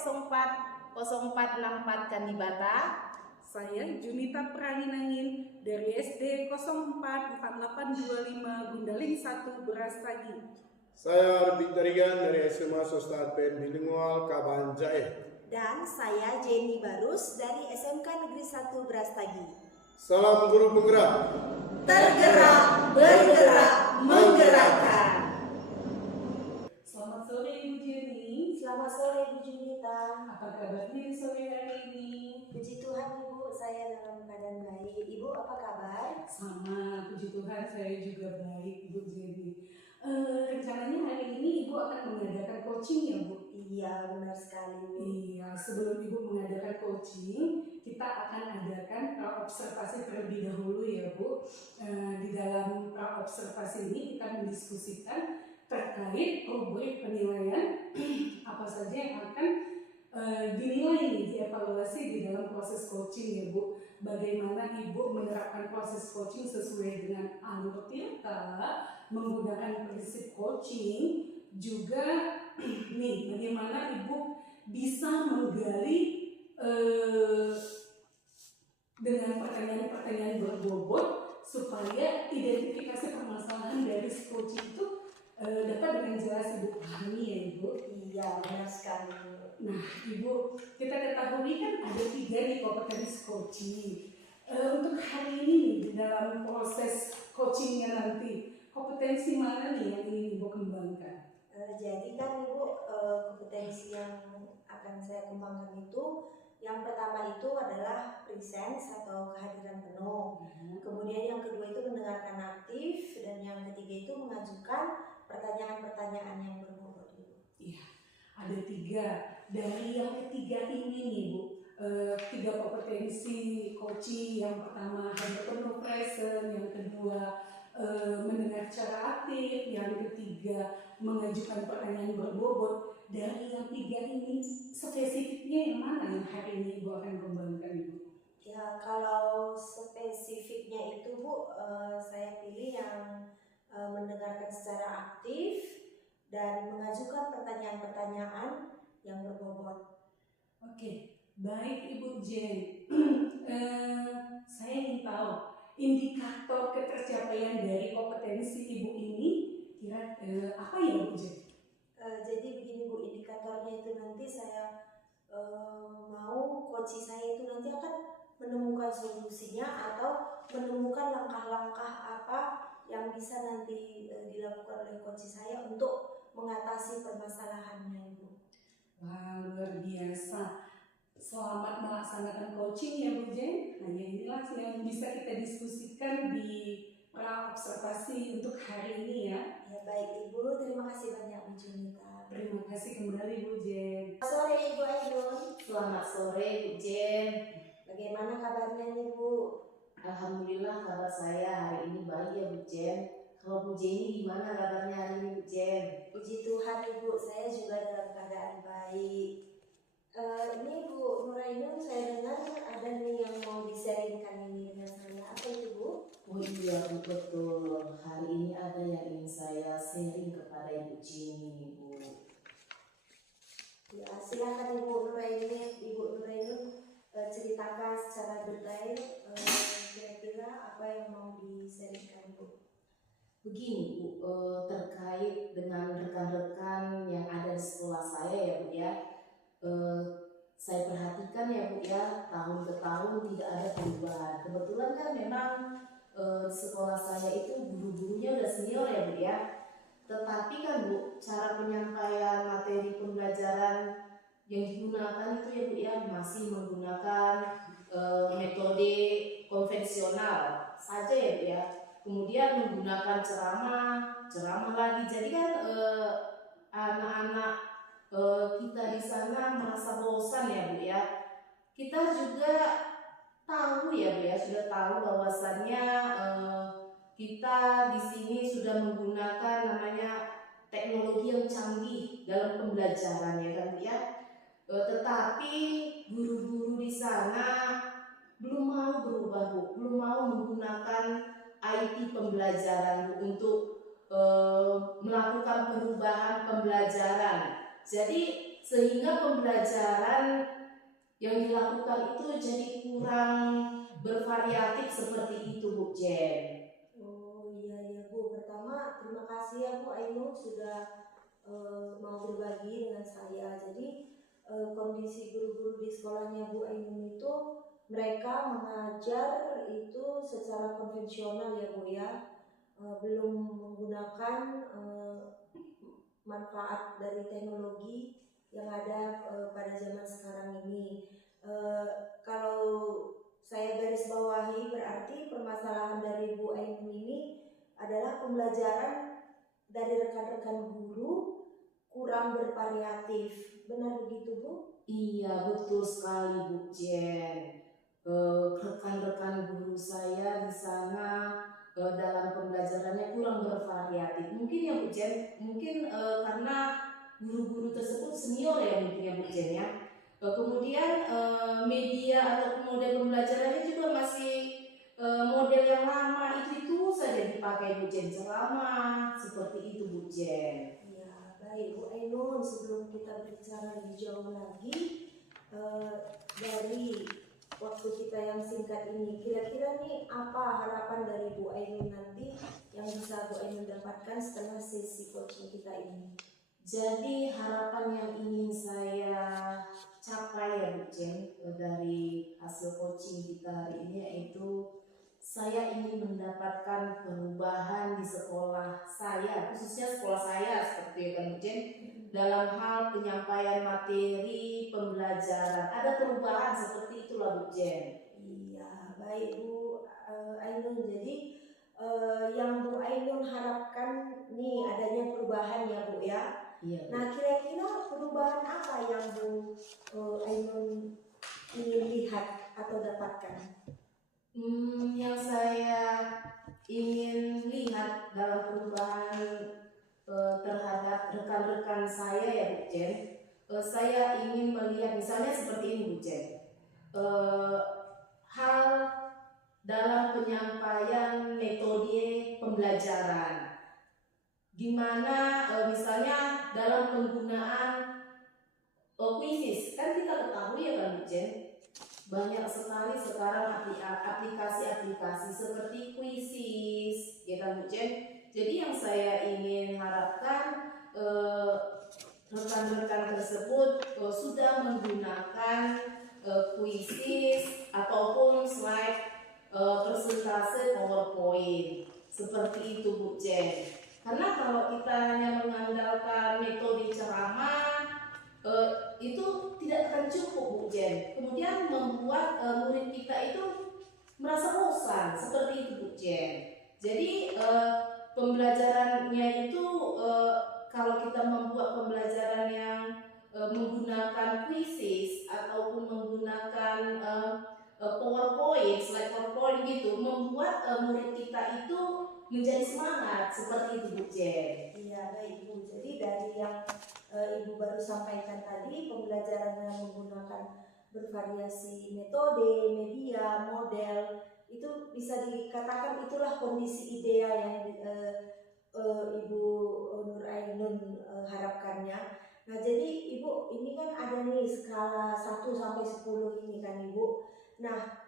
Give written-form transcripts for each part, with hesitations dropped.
040464 Kalibata. Saya Junita Praninangin dari SD 044825 Gundaling 1 Brastagi. Saya Arbi Tarigan dari SMA Swasta Advent Bilingual Kabanjai. Dan saya Jenny Barus dari SMK Negeri 1 Brastagi. Salam guru penggerak. Tergerak, bergerak, menggerakkan. Selamat sore Ibu Jenny. Selamat sore Bu Junita. Apa kabarnya di sore hari ini? Puji Tuhan Ibu, saya dalam keadaan baik. Ibu apa kabar? Sama, puji Tuhan saya juga baik Ibu Jenny. Rencananya hari ini Ibu akan mengadakan coaching ya Bu? Iya, benar sekali Bu. Iya, sebelum Ibu mengadakan coaching, kita akan adakan observasi terlebih dahulu ya Bu. Di dalam observasi ini kita mendiskusikan terkait rubrik penilaian apa saja yang akan dinilai nih, dievaluasi di dalam proses coaching ya Bu. Bagaimana Ibu menerapkan proses coaching sesuai dengan alur tirta, menggunakan prinsip coaching, juga nih bagaimana Ibu bisa menggali dengan pertanyaan-pertanyaan berbobot supaya identifikasi permasalahan dari coaching itu dapat dengan jelas Ibu pahami ya Ibu. Iya, benar sekali Bu. Nah Ibu, kita ketahui kan ada 3 nih kompetensi coaching. Untuk hari ini nih di dalam proses coachingnya nanti, kompetensi mana nih yang ingin Ibu kembangkan? Jadi kan Ibu, kompetensi yang akan saya kembangkan itu, yang pertama itu adalah presence atau kehadiran penuh. Kemudian yang kedua itu mendengarkan aktif, dan yang ketiga itu mengajukan pertanyaan-pertanyaan yang berbobot Ibu. Iya, ada 3. Dari yang ketiga ini nih Bu, 3 kompetensi coaching. Yang pertama hadir penuh present, yang kedua mendengar secara aktif, yang ketiga mengajukan pertanyaan berbobot. Dari yang 3 ini spesifiknya yang mana yang hari ini Ibu akan kembangkan Ibu? Ya, kalau spesifiknya itu Bu, saya pilih yang mendengarkan secara aktif dan mengajukan pertanyaan-pertanyaan yang berbobot. Oke, baik Ibu Jen. Saya ingin tahu indikator ketercapaian dari kompetensi Ibu ini kira apa ya Bu Jen? Jadi begini Bu, indikatornya itu nanti saya mau coach saya itu nanti akan menemukan solusinya atau menemukan langkah-langkah apa yang bisa nanti dilakukan oleh coach saya untuk mengatasi permasalahannya Ibu. Wah, luar biasa. Selamat melaksanakan coaching ya Bu Jen. Hanya inilah yang bisa kita diskusikan di pra-observasi untuk hari ini ya. Ya baik Ibu, terima kasih banyak Bu Junita. Terima kasih kembali Bu Jen. Selamat sore Ibu Ainun. Selamat sore Bu Jen. Bagaimana kabarnya nih Bu? Alhamdulillah kabar saya hari ini baik ya Bu Jen. Kalau Bu Jenny gimana kabarnya hari ini Bu Jen? Puji Tuhan Ibu, saya juga dalam keadaan baik. Ini Bu Nurainun, saya dengar ada nih yang mau di-sharingkan ini dengan saya. Apa itu Bu? Oh iya Bu, betul. Hari ini ada yang ingin saya sharing kepada Ibu Jenny Bu. Ya, silakan Ibu Nurainun ceritakan secara detail kira-kira apa yang mau di-sharingkan Bu. Begini Bu, terkait dengan rekan-rekan yang ada di sekolah saya ya Bu ya. Saya perhatikan ya Bu ya, tahun ke tahun tidak ada perubahan. Kebetulan kan memang sekolah saya itu guru-gurunya udah senior ya Bu ya. Tetapi kan Bu, cara penyampaian materi pembelajaran yang digunakan itu ya Bu ya masih menggunakan metode konvensional saja ya Bu ya. Kemudian menggunakan ceramah lagi. Jadi kan anak-anak kita di sana merasa bosan ya Bu ya. Kita juga tahu ya Bu ya, sudah tahu bahwasannya kita di sini sudah menggunakan namanya teknologi yang canggih dalam pembelajaran ya kan Bu ya. Tetapi guru-guru di sana belum mau berubah Bu, belum mau menggunakan IT pembelajaran Bu untuk melakukan perubahan pembelajaran. Jadi sehingga pembelajaran yang dilakukan itu jadi kurang bervariatif seperti itu Bu Jen. Oh iya ya Bu, pertama terima kasih ya Bu Ainun sudah mau berbagi dengan saya. Jadi kondisi guru-guru di sekolahnya Bu Ainun itu mereka mengajar itu secara konvensional ya Bu ya, belum menggunakan manfaat dari teknologi yang ada pada zaman sekarang ini. Kalau saya garis bawahi berarti permasalahan dari Bu Ainun ini adalah pembelajaran dari rekan-rekan guru kurang bervariatif. Benar begitu Bu? Iya betul sekali Bu Jen. Rekan-rekan guru saya di sana dalam pembelajarannya kurang bervariatif. Mungkin ya Bu Jen, mungkin karena guru-guru tersebut senior ya mungkin ya Bu Jen ya. Kemudian media atau model pembelajarannya juga masih model yang lama itu saja dipakai Bu Jen, ceramah seperti itu Bu Jen. Ya baik Bu Ainun, sebelum kita bicara lebih jauh lagi dari waktu kita yang singkat ini, kira-kira nih apa harapan dari Bu Ainun nanti yang bisa Bu Ainun dapatkan setelah sesi coaching kita ini? Jadi harapan yang ingin saya capai ya Bu Jen dari hasil coaching kita hari ini yaitu saya ingin mendapatkan perubahan di sekolah saya, khususnya sekolah saya seperti itu kan Bu Jen, dalam hal penyampaian materi pembelajaran. Ada perubahan seperti itulah Bu Jen. Iya baik Bu Ainun, jadi yang Bu Ainun harapkan nih adanya perubahan ya Bu ya. Iya. Nah kira-kira perubahan apa yang Bu Ainun ingin lihat atau dapatkan? Yang saya ingin lihat dalam perubahan terhadap rekan-rekan saya ya Bu Jen, saya ingin melihat misalnya seperti ini Bu Jen, hal dalam penyampaian metode pembelajaran, di mana misalnya dalam penggunaan kuisis, kan kita ketahui ya kan Bu Jen, banyak sekali sekarang aplikasi-aplikasi seperti kuisis, ya kan Bu Jen. Jadi yang saya ingin harapkan rekan-rekan tersebut sudah menggunakan kuisis ataupun slide presentase PowerPoint seperti itu Bu Jen. Karena kalau kita hanya mengandalkan metode ceramah itu tidak akan cukup Bu Jen. Kemudian membuat murid kita itu merasa bosan seperti itu Bu Jen. Jadi pembelajarannya itu kalau kita membuat pembelajaran yang menggunakan kuisis ataupun menggunakan PowerPoint, slide PowerPoint gitu, membuat murid kita itu menjadi semangat seperti itu Bu Jen. Iya baik Bu, jadi dari yang Ibu baru sampaikan tadi, pembelajaran yang menggunakan bervariasi metode, media, model, itu bisa dikatakan itulah kondisi ideal yang Ibu Nur Ainun harapkannya. Nah jadi Ibu ini kan ada nih skala 1 sampai 10 ini kan Ibu. Nah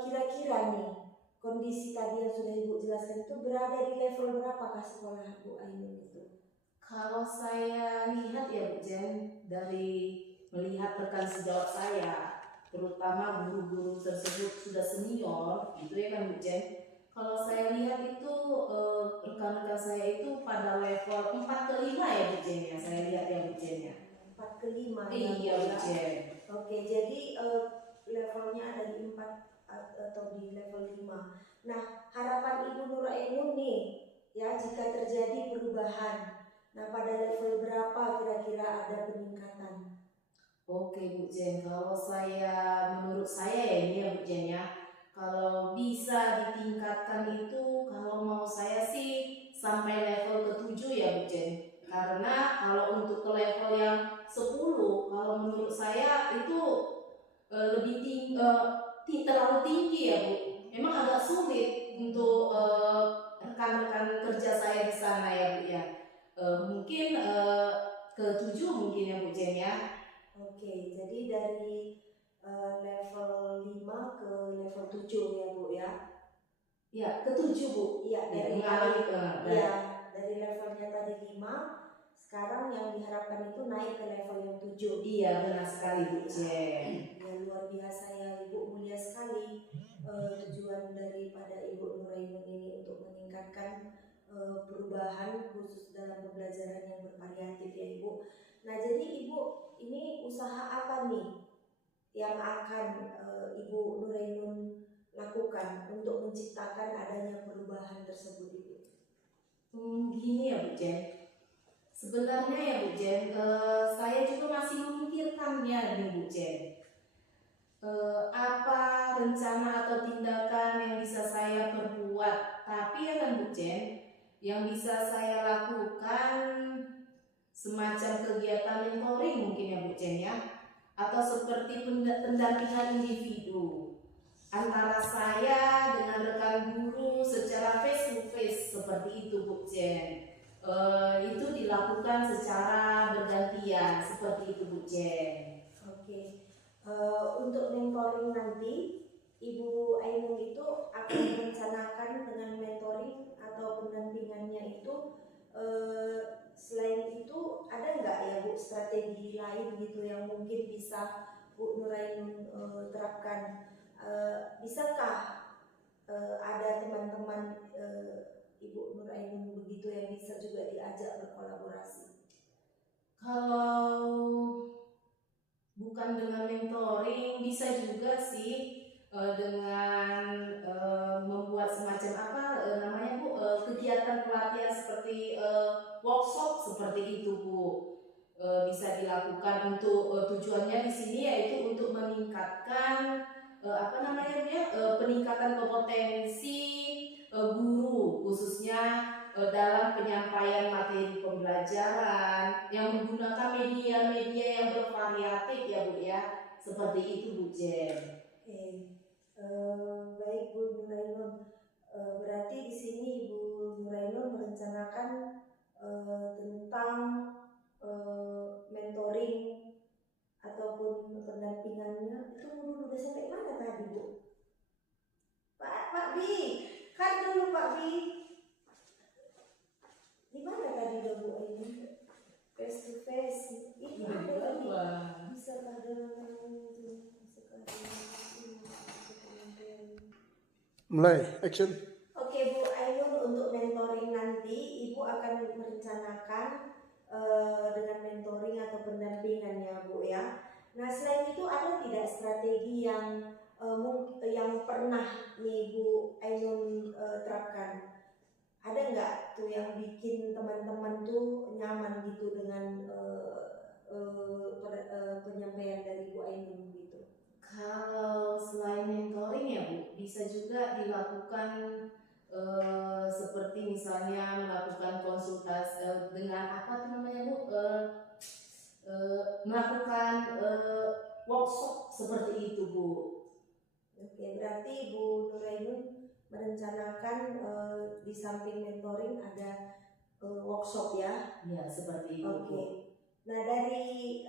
kira-kira nih kondisi tadi yang sudah Ibu jelaskan itu berada di level berapakah sekolah Bu Ainun itu? Kalau saya lihat ya Bu Jen, dari melihat rekan sejawat saya, terutama guru-guru tersebut sudah senior, gitu ya kan Bu Jen. Kalau saya lihat itu rekan-rekan saya itu pada level 4 ke 5 ya Bu Jen ya, saya lihat ya Bu Jen ya. 4 ke 5 Iya Bu Jen. Oke, jadi levelnya ada di 4 atau di level 5. Nah, harapan Ibu Nur Ainun nih, ya jika terjadi perubahan, nah pada level berapa kira-kira ada peningkatan? Oke Bu Jen, kalau menurut saya ya ini ya Bu Jen ya, kalau bisa ditingkatkan itu, kalau mau saya sih sampai level ke-7 ya Bu Jen. Karena kalau untuk ke level yang 10, kalau menurut saya itu lebih tinggi, terlalu tinggi ya Bu. Memang agak sulit untuk rekan-rekan kerja saya di sana ya Bu ya. Mungkin ke-7 mungkin ya Bu Jen ya. Oke, jadi dari level 5 ke level 7 ya Bu ya? Ya, ke-7 Bu. Iya, Ya, dari mengalami dari levelnya tadi 5, sekarang yang diharapkan itu naik ke level yang 7. Iya, benar sekali Bu Jen. Ya, luar biasa ya Ibu, mulia sekali tujuan daripada Ibu Nurainun ini untuk meningkatkan perubahan khusus dalam pembelajaran yang bervariatif ya Ibu. Nah, jadi Ibu ini usaha apa nih yang akan Ibu Nurainun lakukan untuk menciptakan adanya perubahan tersebut Ibu? Gini ya Bu Jen. Sebenarnya ya Bu Jen, saya juga masih memikirkannya nih Bu Jen. Apa rencana atau tindakan yang bisa saya perbuat? Tapi ya kan Bu Jen, yang bisa saya lakukan semacam kegiatan mentoring mungkin ya Bu Jen ya, atau seperti pendampingan individu antara saya dengan rekan guru secara face to face seperti itu Bu Jen. Itu dilakukan secara bergantian seperti itu Bu Jen. Oke. Untuk mentoring nanti Ibu Ainun itu akan merencanakan dengan mentoring atau pendampingannya itu selain itu ada nggak ya Bu strategi lain gitu yang mungkin bisa Bu Nurainun terapkan? Bisakah ada teman-teman Ibu Nurainun begitu yang bisa juga diajak berkolaborasi? Kalau bukan dengan mentoring, bisa juga sih dengan membuat semacam apa namanya Bu, kegiatan pelatihan seperti workshop seperti itu Bu. Bisa dilakukan untuk tujuannya di sini yaitu untuk meningkatkan apa namanya ya, peningkatan kompetensi guru khususnya dalam penyampaian materi pembelajaran yang menggunakan media-media yang bervariatif ya Bu ya, seperti itu Bu Jen. Oke, baik Bu Nurainun. Berarti di sini Ibu Nurainun merencanakan tentang mentoring ataupun pendampingannya itu dulu udah sampai mana tadi Bu? Pak Bi, kan dulu Pak Bi. Di mana tadi udah Bu ini? Face to face. Ini ada tadi. Bisa pada Mulai, action. Oke Bu Ainun, untuk mentoring nanti Ibu akan merencanakan dengan mentoring atau pendampingan ya Bu ya. Nah selain itu ada tidak strategi yang pernah nih Bu Ainun terapkan? Ada nggak tuh yang bikin teman-teman tuh nyaman gitu dengan penyampaian dari Bu Ainun gitu? Kalau selain mentoring ya Bu, bisa juga dilakukan seperti misalnya melakukan konsultasi dengan apa tuh namanya Bu, melakukan workshop seperti itu Bu. Oke, berarti Bu Nurainun merencanakan di samping mentoring ada workshop ya? Ya seperti itu. Oke. Nah dari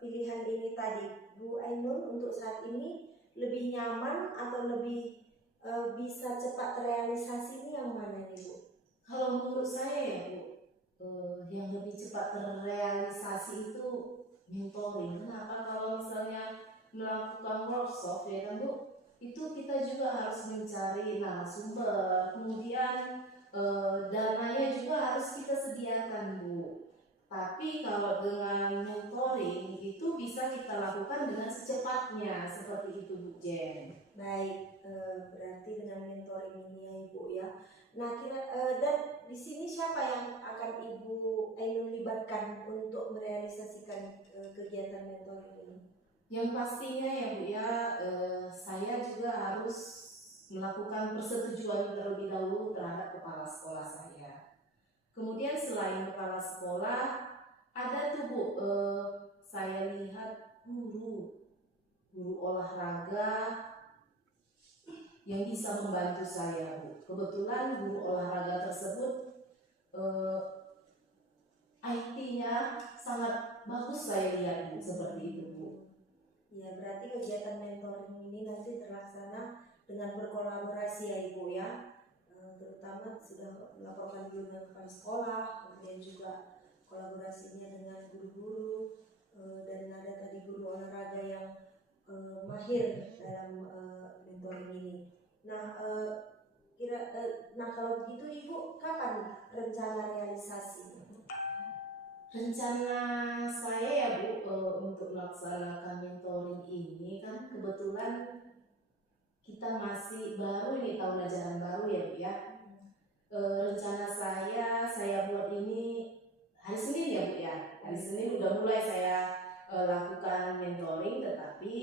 pilihan ini tadi, Bu Ainun untuk saat ini lebih nyaman atau lebih bisa cepat terrealisasi ini yang mana nih Bu? Kalau menurut saya ya Bu, yang lebih cepat terrealisasi itu mentoring. Kenapa? Kalau misalnya melakukan workshop ya kan Bu, itu kita juga harus mencari narasumber, kemudian dananya juga harus kita sediakan Bu. Tapi kalau dengan mentoring itu bisa kita lakukan dengan secepatnya seperti itu Bu Jen. Baik, berarti dengan mentoring ini ya Ibu ya. Nah dan di sini siapa yang akan Ibu Ainun libatkan untuk merealisasikan kegiatan mentoring ini? Yang pastinya ya Bu ya, saya juga harus melakukan persetujuan terlebih dahulu terhadap kepala sekolah saya. Kemudian selain kepala sekolah, ada tuh Bu, saya lihat guru olahraga yang bisa membantu saya Bu. Kebetulan guru olahraga tersebut IT-nya sangat bagus saya lihat Bu, seperti itu Bu. Ya, berarti kegiatan mentoring ini nanti terlaksana dengan berkolaborasi ya Ibu ya. Terutama sudah melaporkan dulu dengan kepala sekolah, kemudian juga kolaborasinya dengan guru-guru, dan ada tadi guru olahraga yang mahir dalam mentoring ini. Nah, nah kalau begitu Ibu kapan rencana realisasi? Rencana saya ya Bu, untuk melaksanakan mentoring ini kan kebetulan kita masih baru ini, tahun ajaran baru ya Bu ya. Rencana saya buat ini hari Senin ya Bu ya. Hari Senin udah mulai saya lakukan mentoring, tetapi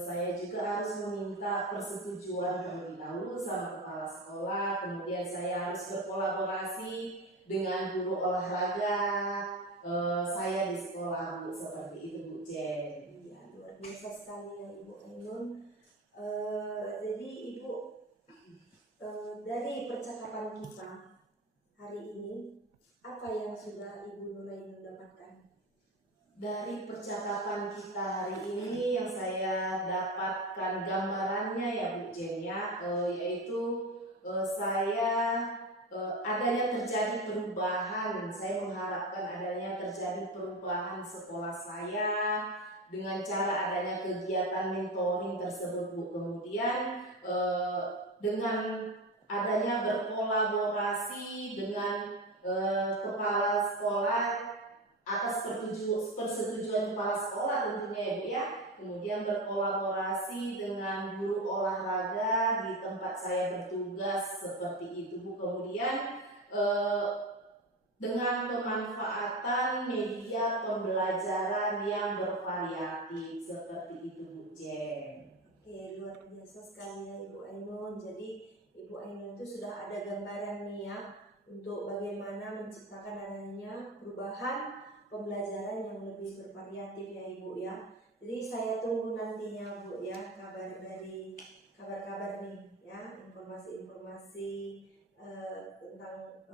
saya juga harus meminta persetujuan terlebih dahulu sama kepala sekolah. Kemudian saya harus berkolaborasi dengan guru olahraga saya di sekolah Bu, seperti itu Bu Jen. Ya, luar biasa sekali ya Ibu Ainun. Jadi Ibu, dari percakapan kita hari ini, apa yang sudah Ibu Nurainun dapatkan? Dari percakapan kita hari ini yang saya dapatkan gambarannya ya Bu Jen ya, yaitu saya adanya terjadi perubahan. Saya mengharapkan adanya terjadi perubahan sekolah saya dengan cara adanya kegiatan mentoring tersebut Bu. Kemudian dengan adanya berkolaborasi dengan kepala sekolah atas persetujuan kepala sekolah tentunya ya Bu ya. Kemudian berkolaborasi dengan guru olahraga di tempat saya bertugas, seperti itu Bu. Kemudian dengan pemanfaatan media pembelajaran yang bervariatif, seperti itu Bu Jen. Oke, luar biasa sekali ya Ibu Ainun. Jadi Ibu Ainun itu sudah ada gambaran nih ya untuk bagaimana menciptakan adanya perubahan pembelajaran yang lebih bervariatif ya Ibu ya. Jadi saya tunggu nantinya Bu ya kabar-kabar nih ya, informasi-informasi tentang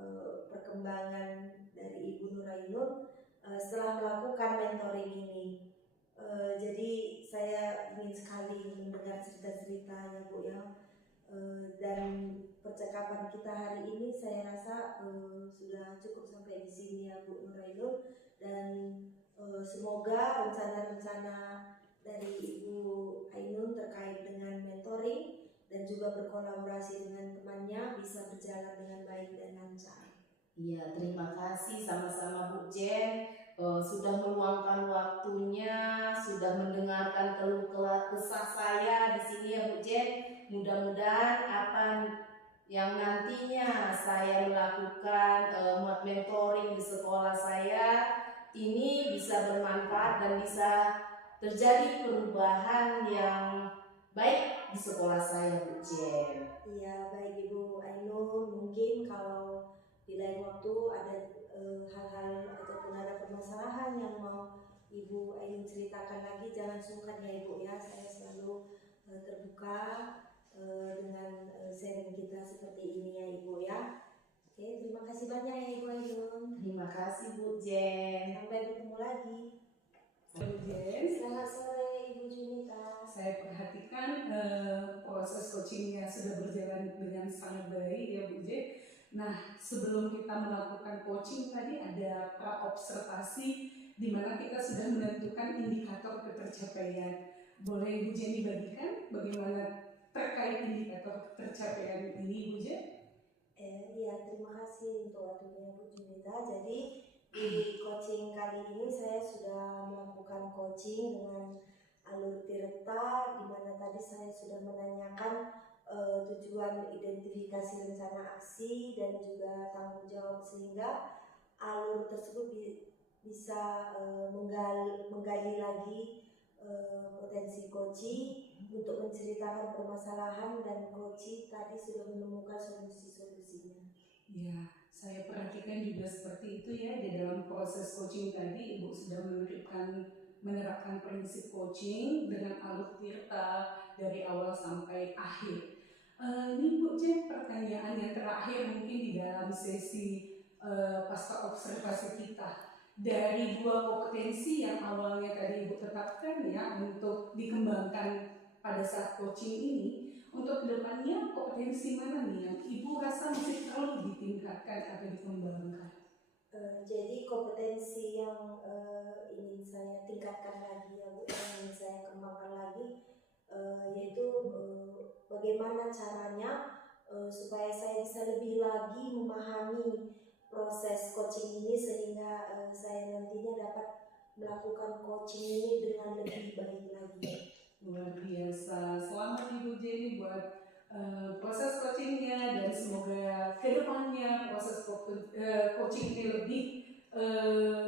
perkembangan dari Ibu Nurainun setelah melakukan mentoring ini. Jadi saya ingin sekali mendengar cerita-cerita ya Bu ya, dan percakapan kita hari ini saya rasa sudah cukup sampai di sini ya Bu Nurainun, dan semoga rencana-rencana dari Ibu Ainun terkait dengan mentoring dan juga berkolaborasi dengan temannya bisa berjalan dengan baik dan lancar. Iya, terima kasih sama-sama Bu Jen. Sudah meluangkan waktunya, sudah mendengarkan keluh kesah saya di sini ya Bu Jen. Mudah-mudahan apa yang nantinya saya melakukan mentoring di sekolah saya ini bisa bermanfaat dan bisa terjadi perubahan yang baik di sekolah saya Bu Jen. Iya, baik Ibu Ainun, mungkin kalau di lain waktu ada hal-hal ataupun ada permasalahan yang mau Ibu Ainun ceritakan lagi, jangan sungkan ya Ibu ya. Saya selalu terbuka dengan sharing kita seperti ini ya Ibu ya. Oke, terima kasih banyak ya Ibu Ainun. Terima kasih Bu Jen. Sampai ketemu lagi. Bu Jen, Selamat sore Ibu Junita. saya perhatikan proses coachingnya sudah berjalan dengan sangat baik ya Bu Jen. Nah, sebelum kita melakukan coaching tadi ada pra-observasi di mana kita sudah menentukan indikator ketercapaian. Boleh Bu Jen dibagikan bagaimana terkait indikator ketercapaian ini Bu Jen? Iya, terima kasih untuk waktunya Bu Junita. Jadi di coaching kali ini saya sudah melakukan coaching dengan Alur Tirta, di mana tadi saya sudah menanyakan tujuan identifikasi rencana aksi dan juga tanggung jawab, sehingga alur tersebut bisa menggali lagi potensi coachi untuk menceritakan permasalahan, dan coachi tadi sudah menemukan solusi-solusinya. Ya, saya perhatikan juga seperti itu ya. Di dalam proses coaching tadi Ibu sudah menerapkan prinsip coaching dengan Alur Tirta dari awal sampai akhir. Ini Bu Jen, pertanyaan yang terakhir mungkin di dalam sesi pasca observasi kita. Dari 2 kompetensi yang awalnya tadi Ibu tetapkan ya untuk dikembangkan pada saat coaching ini, untuk kedepannya kompetensi mana nih yang Ibu rasa masih perlu ditingkatkan atau dikembangkan? Jadi kompetensi yang ingin saya tingkatkan lagi ya Bu, yang ingin saya kembangkan lagi yaitu bagaimana caranya supaya saya bisa lebih lagi memahami proses coaching ini sehingga saya nantinya dapat melakukan coaching ini dengan lebih baik lagi. Luar biasa. Selamat Ibu Jenny buat proses coachingnya, dan semoga kedepannya proses coaching ini lebih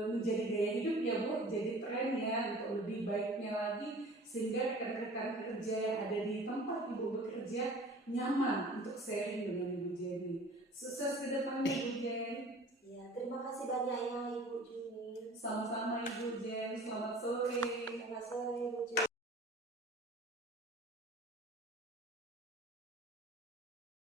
menjadi gaya hidup ya Bu, jadi tren ya untuk lebih baiknya lagi, sehingga rekan-rekan kerja yang ada di tempat Ibu bekerja nyaman untuk sharing dengan Ibu Jenny. Sukses kedepannya Ibu Jenny. Ya, terima kasih banyak ya Ibu Juni. Sama-sama Ibu Jenny, selamat sore. Selamat sore Ibu Juni.